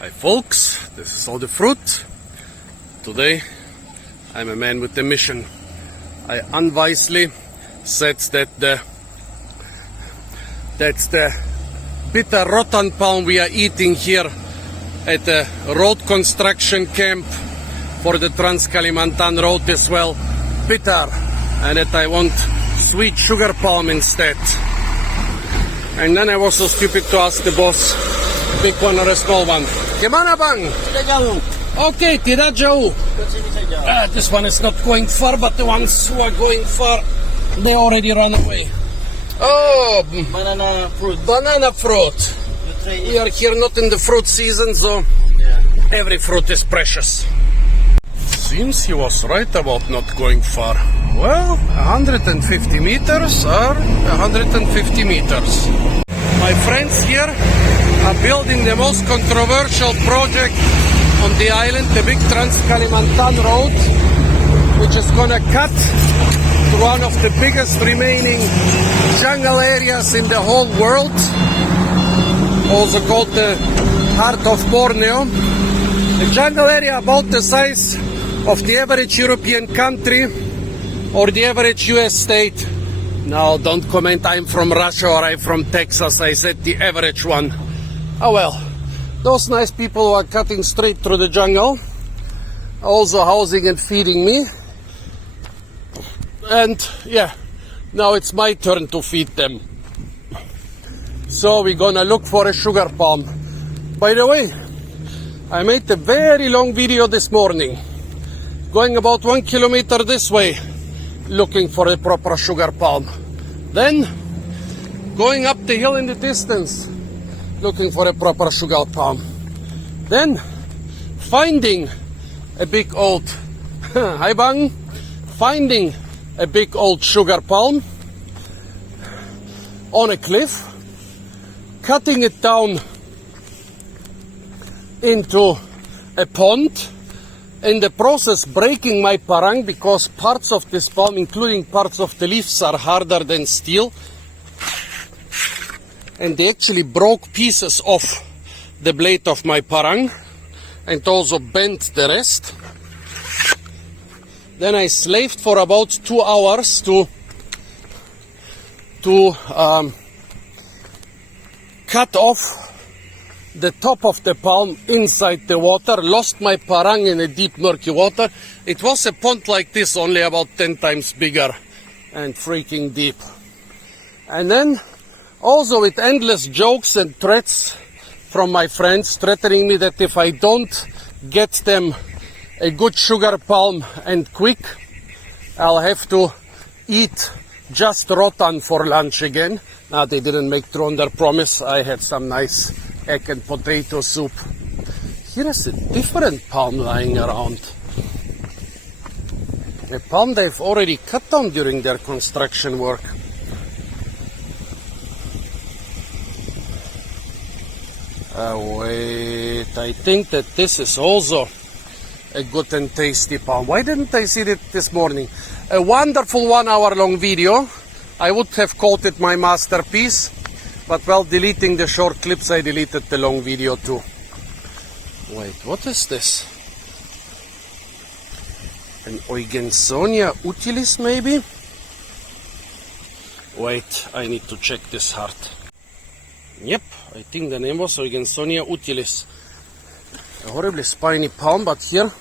Hi folks, this is all the fruit. Today I'm a man with a mission. I unwisely said that that's the bitter rotten palm we are eating here at the road construction camp for the Trans-Kalimantan road as well. Bitter, and that I want sweet sugar palm instead. And then I was so stupid to ask the boss, big one or a small one. Gimana bang? Tidak jauh. Okay, tidak jauh. This one is not going far, but the ones who are going far, they already run away. Oh, Banana fruit. banana fruit. You try it? We are here not in the fruit season, so every fruit is precious. Seems he was right about not going far. Well, 150 meters are 150 meters. My friends here are building the most controversial project on the island, the big Trans-Kalimantan road, which is gonna cut through one of the biggest remaining jungle areas in the whole world, also called the heart of Borneo. A jungle area about the size of the average European country or the average US state. Now don't comment I'm from Russia or I'm from Texas, I said the average one. Oh well, those nice people who are cutting straight through the jungle, also housing and feeding me. And yeah, now it's my turn to feed them. So we're gonna look for a sugar palm. By the way, I made a very long video this morning, going about 1 kilometer this way, looking for a proper sugar palm. Then, going up the hill in the distance, looking for a proper sugar palm. Then, finding a big old, hi bang, finding a big old sugar palm on a cliff, cutting it down into a pond, in the process breaking my parang because parts of this palm, including parts of the leaves, are harder than steel. And they actually broke pieces off the blade of my parang and also bent the rest. Then I slaved for about 2 hours to cut off the top of the palm inside the water, lost my parang in a deep murky water. It was a pond like this, only about 10 times bigger and freaking deep. And then also with endless jokes and threats from my friends, threatening me that if I don't get them a good sugar palm and quick, I'll have to eat just rotten for lunch again. Now they didn't make true on their promise. I had some nice egg and potato soup. Here is a different palm lying around. A palm they've already cut down during their construction work. Wait, I think that this is also a good and tasty palm. Why didn't I see it this morning? A wonderful 1 hour long video. I would have called it my masterpiece, but while deleting the short clips, I deleted the long video too. Wait, what is this? An Eugensonia utilis maybe? Wait, I need to check this hard. Yep, I think the name was Eugensonia utilis. A horribly spiny palm, but here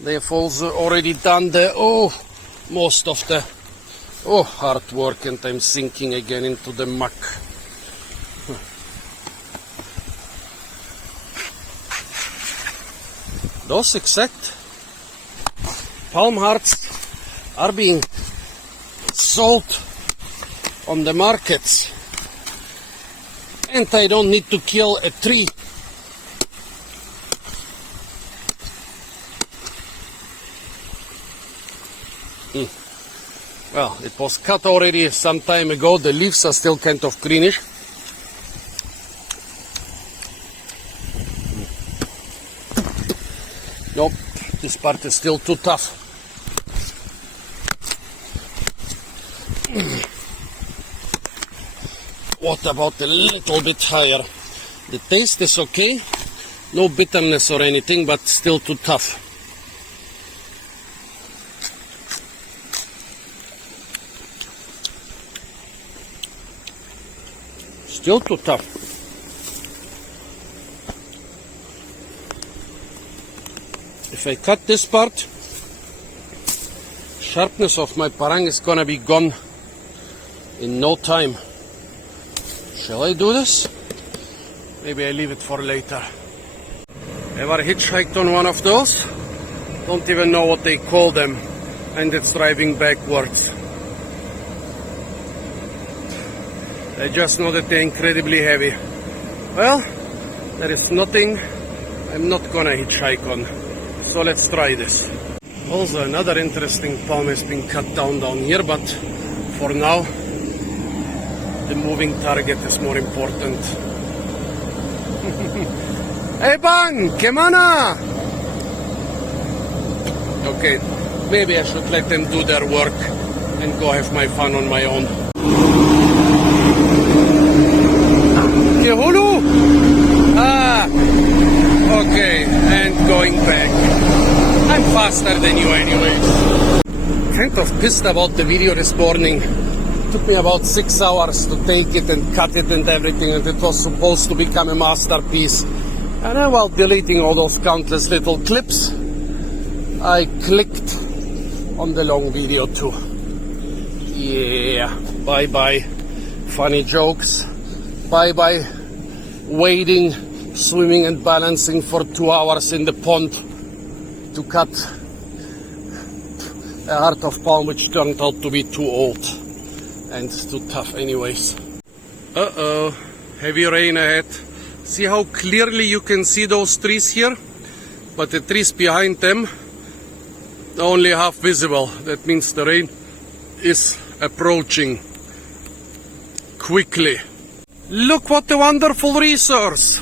they have also already done the, most of the, hard work, and I'm sinking again into the muck. Those exact palm hearts are being sold on the markets, and I don't need to kill a tree. Well, it was cut already some time ago. The leaves are still kind of greenish. Nope, this part is still too tough. What about a little bit higher? The taste is okay. No bitterness or anything, but still too tough. Still too tough. If I cut this part, sharpness of my parang is gonna be gone in no time. Shall I do this? Maybe I leave it for later. Ever hitchhiked on one of those? Don't even know what they call them, and it's driving backwards. I just know that they're incredibly heavy. Well, there is nothing I'm not gonna hitchhike on. So let's try this. Also, another interesting palm has been cut down here, but for now, the moving target is more important. Hey Bang, Kemana! Okay, maybe I should let them do their work and go have my fun on my own. Kehulu! Ah! Okay, and going back. I'm faster than you anyways. Kind of pissed about the video this morning. It took me about 6 hours to take it and cut it and everything, and it was supposed to become a masterpiece. And then while deleting all those countless little clips, I clicked on the long video too. Yeah, bye bye funny jokes. Bye bye wading, swimming and balancing for 2 hours in the pond to cut a heart of palm which turned out to be too old and too tough anyways. Uh-oh, heavy rain ahead. See how clearly you can see those trees here? But the trees behind them, only half visible. That means the rain is approaching quickly. Look what a wonderful resource!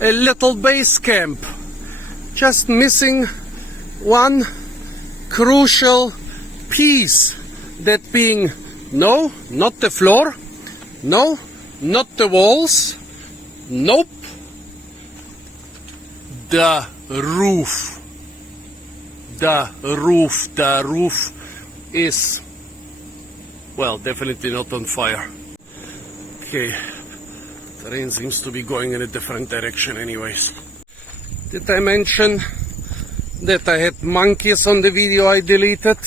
A little base camp. Just missing one crucial piece. That being, no, not the floor. No, not the walls. Nope. The roof. The roof is, well, definitely not on fire. Okay, the rain seems to be going in a different direction anyways. Did I mention that I had monkeys on the video I deleted?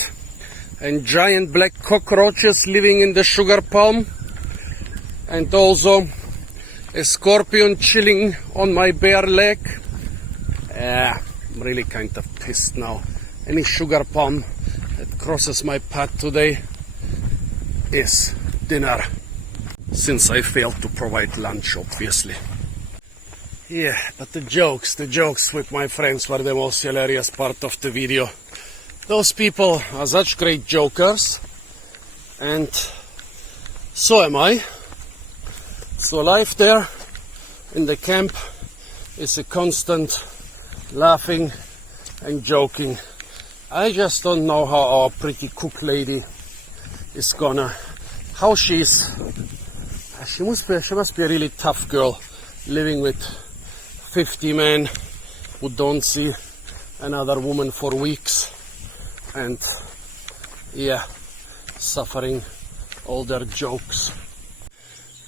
And giant black cockroaches living in the sugar palm? And also a scorpion chilling on my bare leg? I'm really kind of pissed now. Any sugar palm that crosses my path today is dinner. Since I failed to provide lunch, obviously. Yeah, but the jokes with my friends were the most hilarious part of the video. Those people are such great jokers, and so am I. So life there in the camp is a constant laughing and joking. I just don't know how our pretty cook lady is gonna, how she must be a really tough girl, living with 50 men who don't see another woman for weeks, and yeah, suffering all their jokes.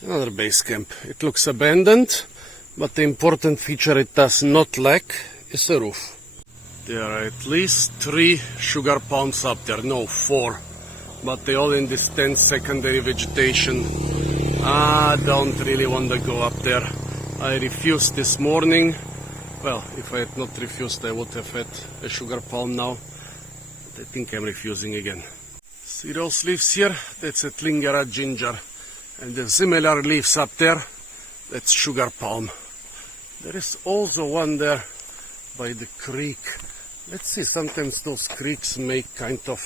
Another base camp. It looks abandoned, but the important feature it does not lack is the roof. There are at least 3 sugar palms up there, no 4, but they all in this dense secondary vegetation. I don't really want to go up there. I refused this morning. Well, if I had not refused, I would have had a sugar palm now. But I think I'm refusing again. See those leaves here? That's a Tlingara ginger. And the similar leaves up there, that's sugar palm. There is also one there by the creek. Let's see, sometimes those creeks make kind of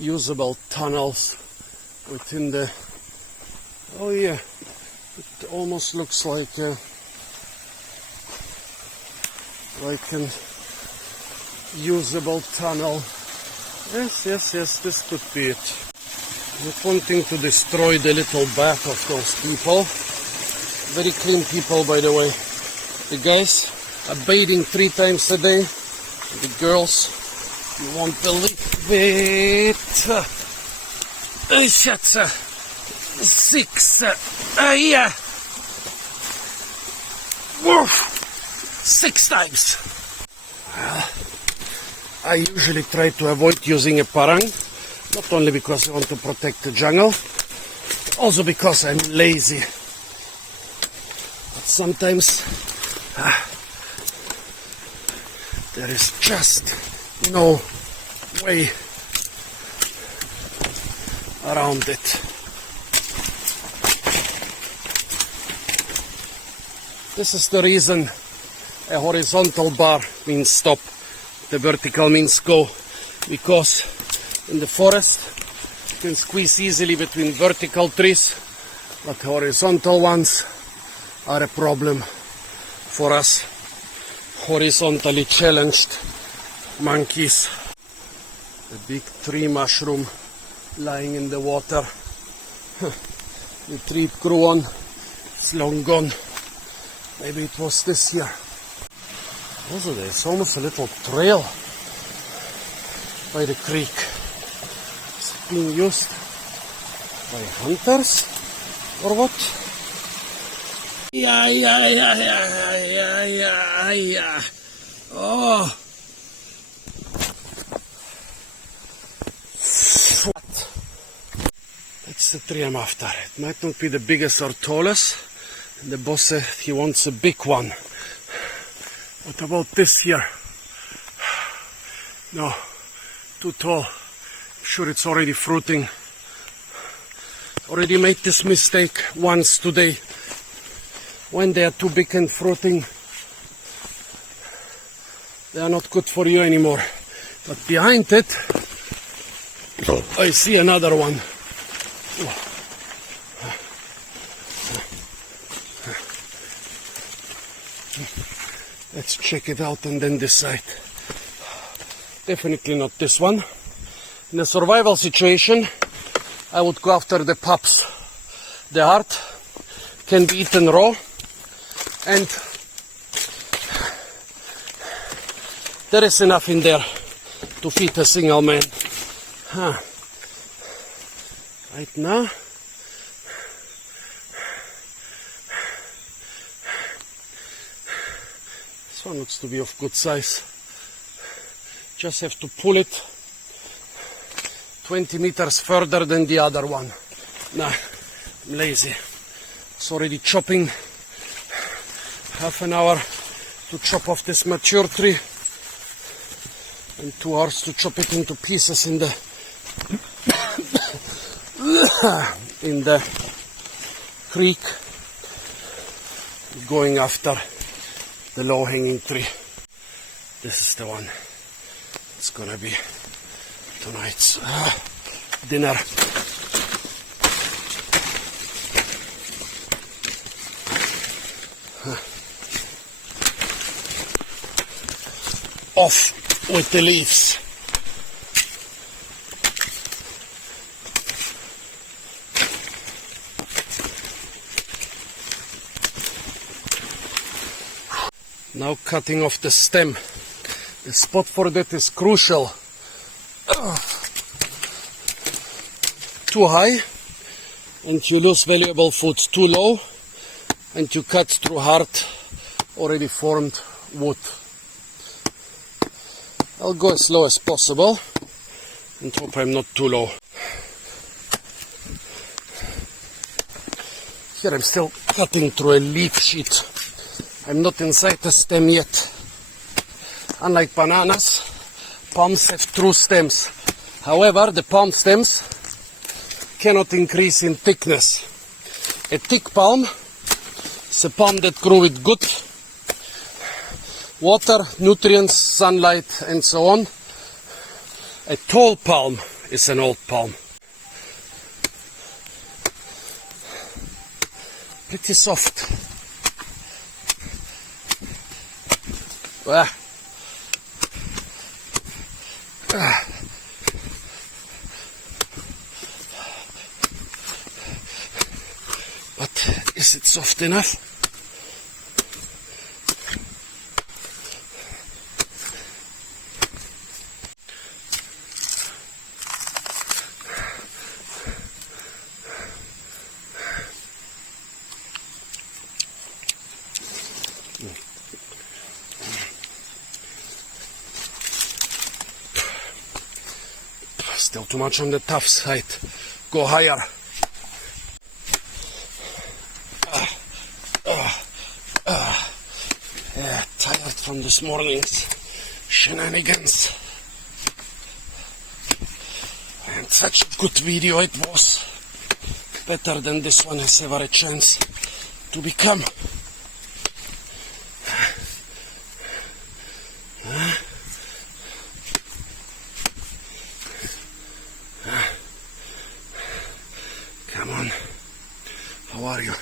usable tunnels within the... Oh yeah, it almost looks like an usable tunnel. Yes, this could be it. Not wanting to destroy the little bath of those people. Very clean people, by the way. The guys are bathing 3 times a day. The girls, you won't believe it. That's 6. Yeah. 6 times. I usually try to avoid using a parang, not only because I want to protect the jungle, also because I'm lazy. But sometimes there is just no way around it. This is the reason a horizontal bar means stop, the vertical means go, because in the forest you can squeeze easily between vertical trees, but horizontal ones are a problem for us horizontally challenged monkeys. The big tree mushroom lying in the water. The tree grew on, it's long gone. Maybe it was this year. Also, there's almost a little trail by the creek. Is it being used by hunters or what? Yeah. Oh. What? That's the tree I'm after. It might not be the biggest or tallest. The boss said he wants a big one. What about this here? No, too tall. I'm sure it's already fruiting. Already made this mistake once today. When they are too big and fruiting, they are not good for you anymore. But behind it, I see another one. Let's check it out and then decide. Definitely not this one. In a survival situation, I would go after the pups. The heart can be eaten raw, and there is enough in there to feed a single man. Right now, this one looks to be of good size. Just have to pull it 20 meters further than the other one. Nah, I'm lazy. It's already chopping. Half an hour to chop off this mature tree and 2 hours to chop it into pieces in the creek, going after the low-hanging tree. This is the one. It's gonna be tonight's dinner. Off with the leaves. Now cutting off the stem. The spot for that is crucial. Too high and you lose valuable food. Too low and you cut through hard, already formed wood. I'll go as low as possible and hope I'm not too low. Here I'm still cutting through a leaf sheet. I'm not inside the stem yet. Unlike bananas, palms have true stems. However, the palm stems cannot increase in thickness. A thick palm is a palm that grew with good water, nutrients, sunlight, and so on. A tall palm is an old palm. Pretty soft. But is it soft enough? Still too much on the tough side. Go higher. Yeah, tired from this morning's shenanigans. And such a good video it was. Better than this one has ever a chance to become. Come on. How are you?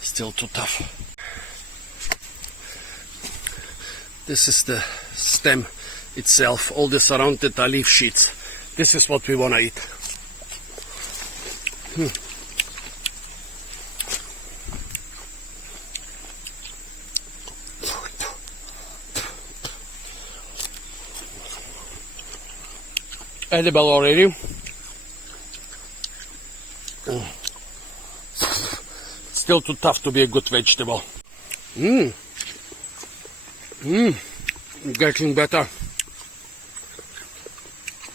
Still too tough. This is the stem itself. All the surrounded are leaf sheets. This is what we want to eat. Edible already. Still too tough to be a good vegetable. Getting better.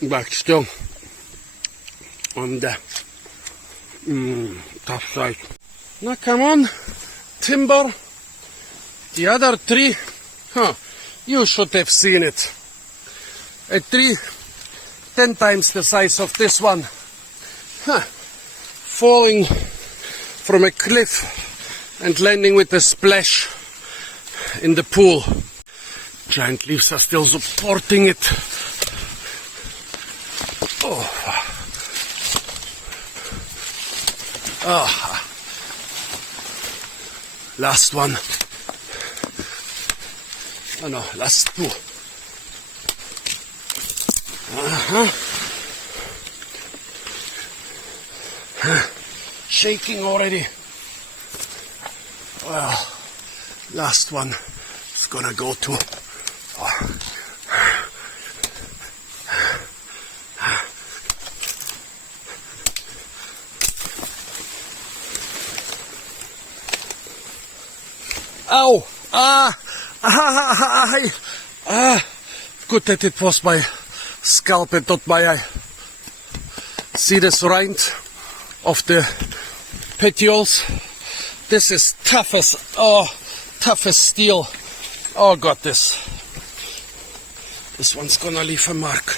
But still on the tough side. Now come on, timber. The other tree, you should have seen it. A tree 10 times the size of this one. Falling from a cliff and landing with a splash in the pool. Giant leaves are still supporting it. Last one. Oh no, last two. Shaking already. Well, last one is gonna go to. Ow! Good that it was my scalp and not my eye. See this rind of the petioles? This is tough as steel. Oh, got this. This one's gonna leave a mark.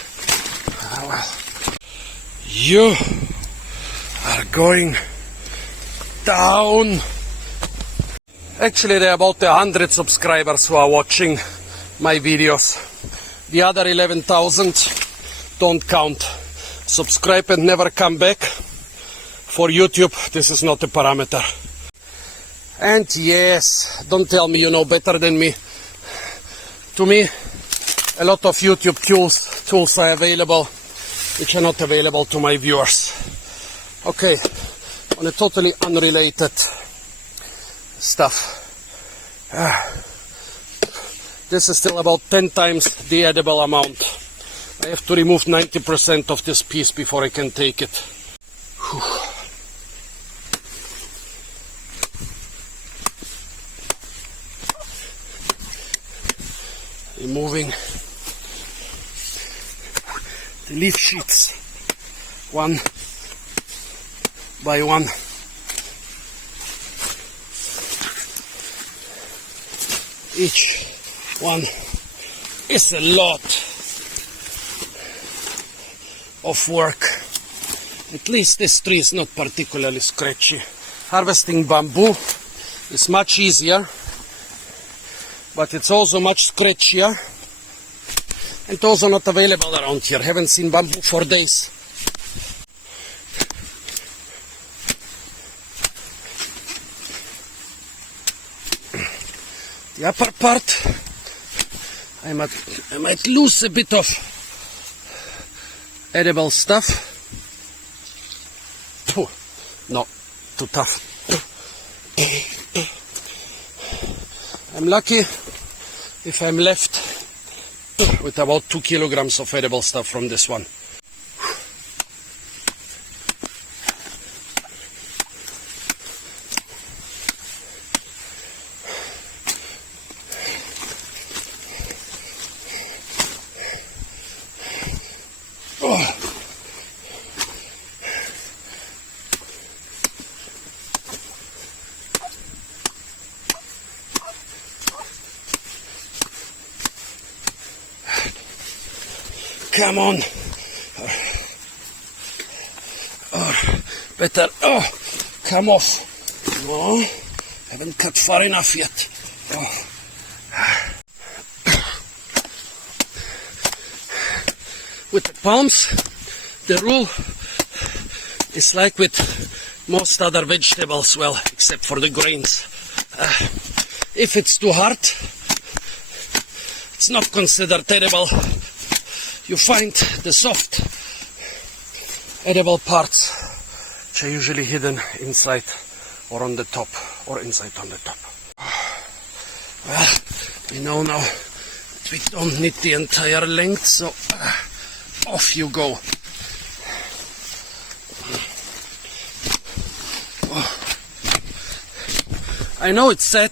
Well. You are going down. Actually, there are about 100 subscribers who are watching my videos. The other 11,000 don't count. Subscribe and never come back. For YouTube, this is not a parameter. And yes, don't tell me you know better than me. To me, a lot of YouTube tools are available, which are not available to my viewers. Okay, on a totally unrelated stuff. This is still about 10 times the edible amount. I have to remove 90% of this piece before I can take it. Whew. Removing the leaf sheets one by one. Each one is a lot of work. At least this tree is not particularly scratchy. Harvesting bamboo is much easier, but it's also much scratchier and also not available around here. Haven't seen bamboo for days. The upper part, I might lose a bit of edible stuff. No, too tough. I'm lucky if I'm left with about 2 kilograms of edible stuff from this one. come on. Or better, come off. No, haven't cut far enough yet. With the palms, the rule is like with most other vegetables, well, except for the grains. If it's too hard, it's not considered edible. You find the soft, edible parts, which are usually hidden inside or on the top, or inside on the top. Well, we know now that we don't need the entire length, so off you go. I know it's sad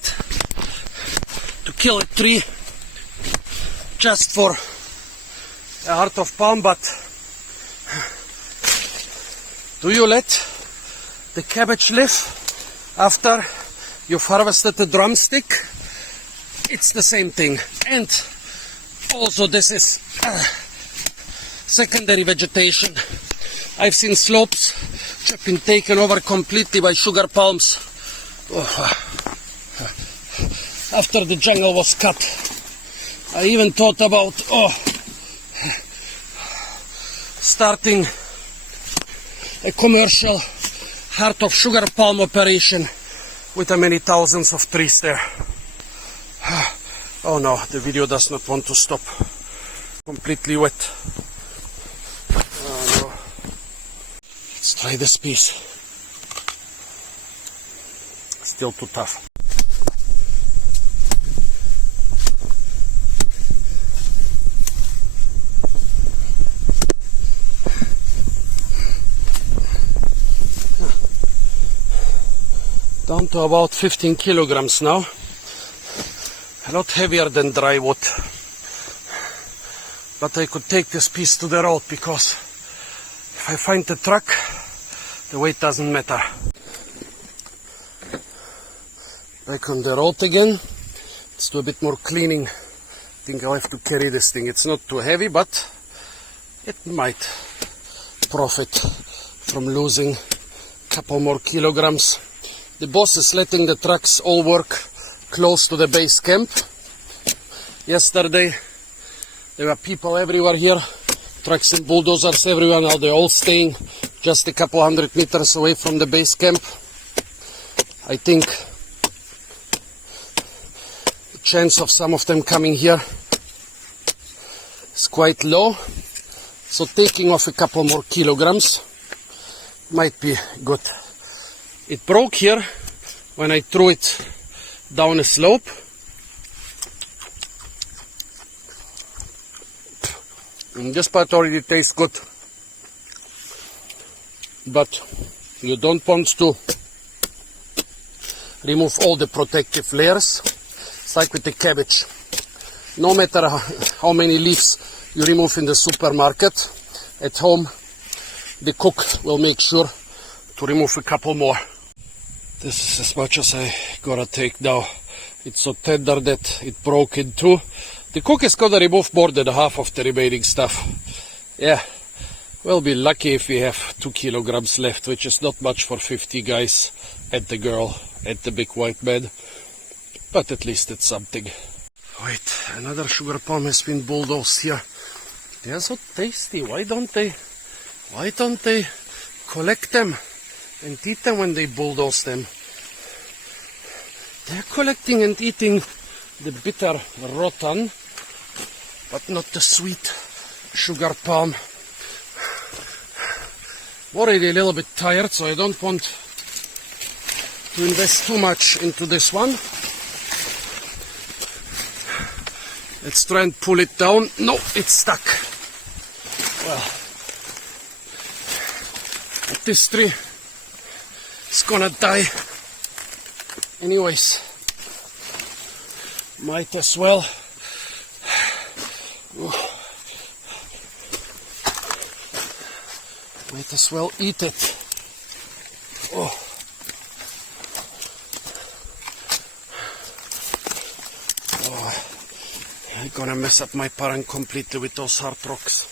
to kill a tree just for a heart of palm, but do you let the cabbage live after you've harvested the drumstick? It's the same thing. And also this is secondary vegetation. I've seen slopes which have been taken over completely by sugar palms after the jungle was cut. I even thought about starting a commercial heart of sugar palm operation with the many thousands of trees there. Oh no, the video does not want to stop. Completely wet. Oh no. Let's try this piece. Still too tough. Down to about 15 kilograms now. A lot heavier than dry wood. But I could take this piece to the road because if I find the truck, the weight doesn't matter. Back on the road again. Let's do a bit more cleaning. I think I'll have to carry this thing. It's not too heavy, but it might profit from losing a couple more kilograms. The boss is letting the trucks all work close to the base camp. Yesterday there were people everywhere here, trucks and bulldozers everywhere. Now they're all staying just a couple 100 meters away from the base camp. I think the chance of some of them coming here is quite low, so taking off a couple more kilograms might be good. It broke here when I threw it down a slope. And this part already tastes good. But you don't want to remove all the protective layers. It's like with the cabbage. No matter how many leaves you remove in the supermarket, at home the cook will make sure to remove a couple more. This is as much as I gotta take now. It's so tender that it broke in two. The cook is gonna remove more than half of the remaining stuff. Yeah, we'll be lucky if we have 2 kilograms left, which is not much for 50 guys and the girl and the big white man. But at least it's something. Wait, another sugar palm has been bulldozed here. They are so tasty. Why don't they collect them and eat them when they bulldoze them? They're collecting and eating the bitter rotten, but not the sweet sugar palm. I'm already a little bit tired, so I don't want to invest too much into this one. Let's try and pull it down. No, it's stuck. Well, but this tree is gonna die anyways. Might as well. Might as well eat it. Oh. I'm gonna mess up my parent completely with those hard rocks.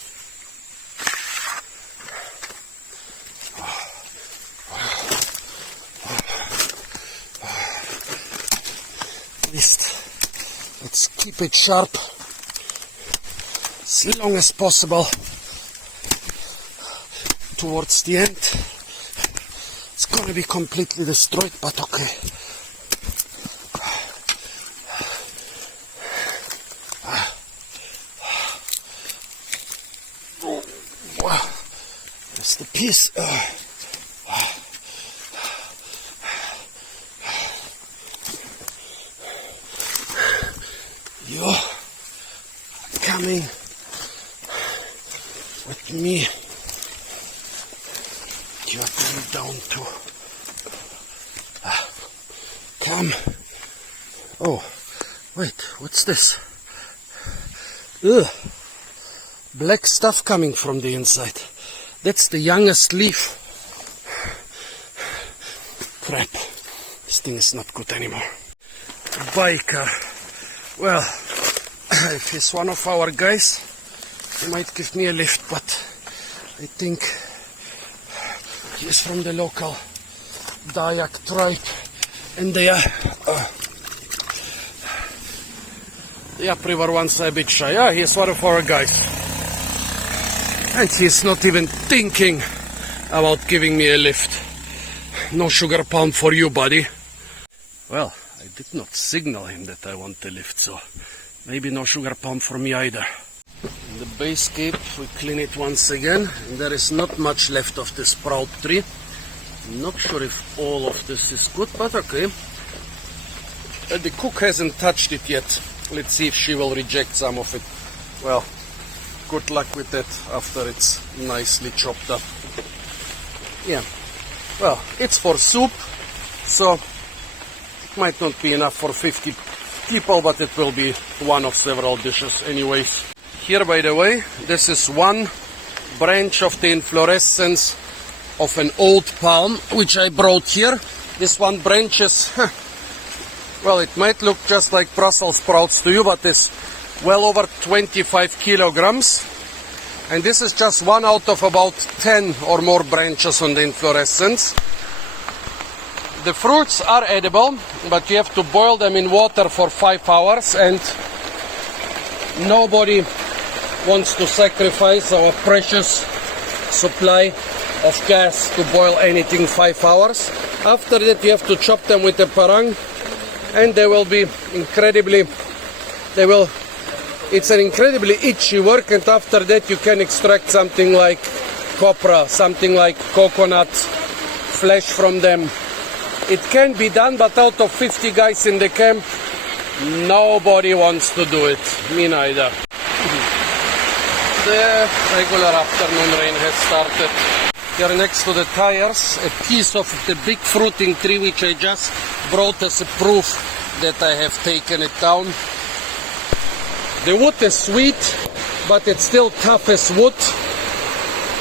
at least let's keep it sharp as long as possible towards the end. It's gonna be completely destroyed, but okay. There's the piece. You're coming with me. You're going down too. Come. Oh, wait, what's this? Ugh. Black stuff coming from the inside. That's the youngest leaf. Crap. This thing is not good anymore. Biker. Well, if he's one of our guys, he might give me a lift, but I think he's from the local Dayak tribe, and they are upriver a bit shy. Yeah, he's one of our guys. And he's not even thinking about giving me a lift. No Sugarpalm for you, buddy. Well, I did not signal him that I want a lift, so maybe no Sugarpalm for me either. In the base cape, we clean it once again, and there is not much left of this sprout tree. I'm not sure if all of this is good, but okay. The cook hasn't touched it yet. Let's see if she will reject some of it. Well, good luck with that after it's nicely chopped up. Yeah, well, it's for soup, so it might not be enough for 50 people, but it will be one of several dishes anyways. Here, by the way, this is one branch of the inflorescence of an old palm, which I brought here. This one branch is, well, it might look just like Brussels sprouts to you, but it's well over 25 kilograms. And this is just one out of about 10 or more branches on the inflorescence. The fruits are edible, but you have to boil them in water for 5 hours, and nobody wants to sacrifice our precious supply of gas to boil anything 5 hours. After that, you have to chop them with a parang, and they will be it's an incredibly itchy work, and after that you can extract something like copra, something like coconut flesh from them. It can be done, but out of 50 guys in the camp, nobody wants to do it. Me neither. The regular afternoon rain has started. Here next to the tires, a piece of the big fruiting tree which I just brought as a proof that I have taken it down. The wood is sweet, but it's still tough as wood.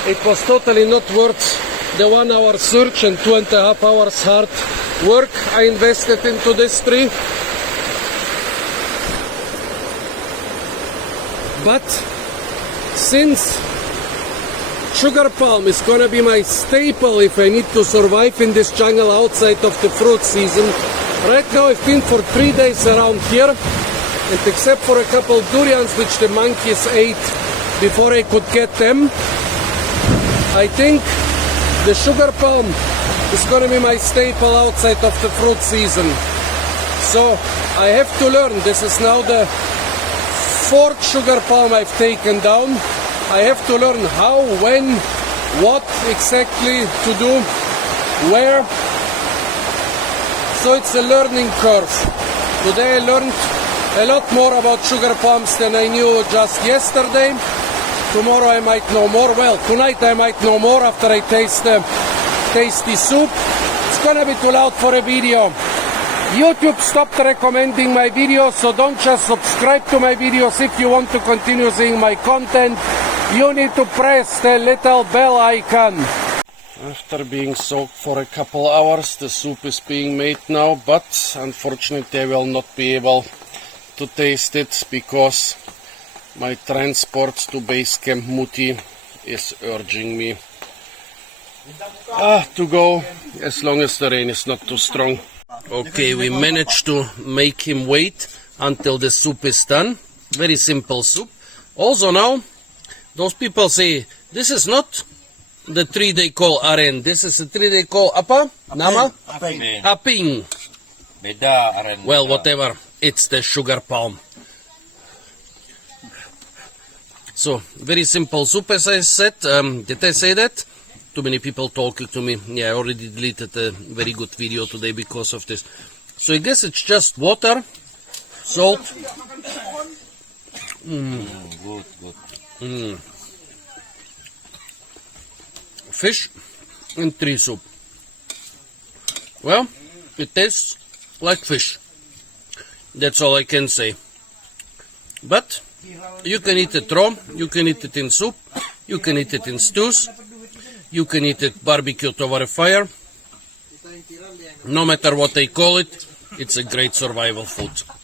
It was totally not worth the 1 hour search and 2.5 hours hard work I invested into this tree. But since Sugarpalm is gonna be my staple if I need to survive in this jungle outside of the fruit season, right now I've been for 3 days around here, and except for a couple durians which the monkeys ate before I could get them, I think the Sugarpalm is going to be my staple outside of the fruit season. So I have to learn. This is now the 4th Sugarpalm I've taken down. I have to learn how, when, what exactly to do, where. So it's a learning curve. Today I learned a lot more about Sugarpalms than I knew just yesterday. Tomorrow I might know more. Well, tonight I might know more after I taste the tasty soup. It's gonna be too loud for a video. YouTube stopped recommending my videos, so don't just subscribe to my videos. If you want to continue seeing my content, you need to press the little bell icon. After being soaked for a couple hours, the soup is being made now, but unfortunately I will not be able to taste it because my transport to base camp Muti is urging me to go as long as the rain is not too strong. Okay, we managed to make him wait until the soup is done. Very simple soup. Also now, those people say, this is not the tree they call aren. This is the tree they call apa? Nama? Aping. Beda Arenga. Well, whatever. It's the sugar palm. So, very simple soup, as I said. Did I say that? Too many people talking to me. Yeah, I already deleted a very good video today because of this. So, I guess it's just water, salt. Good. Fish and tree soup. Well, it tastes like fish. That's all I can say. But you can eat it raw, you can eat it in soup, you can eat it in stews, you can eat it barbecued over a fire. No matter what they call it, it's a great survival food.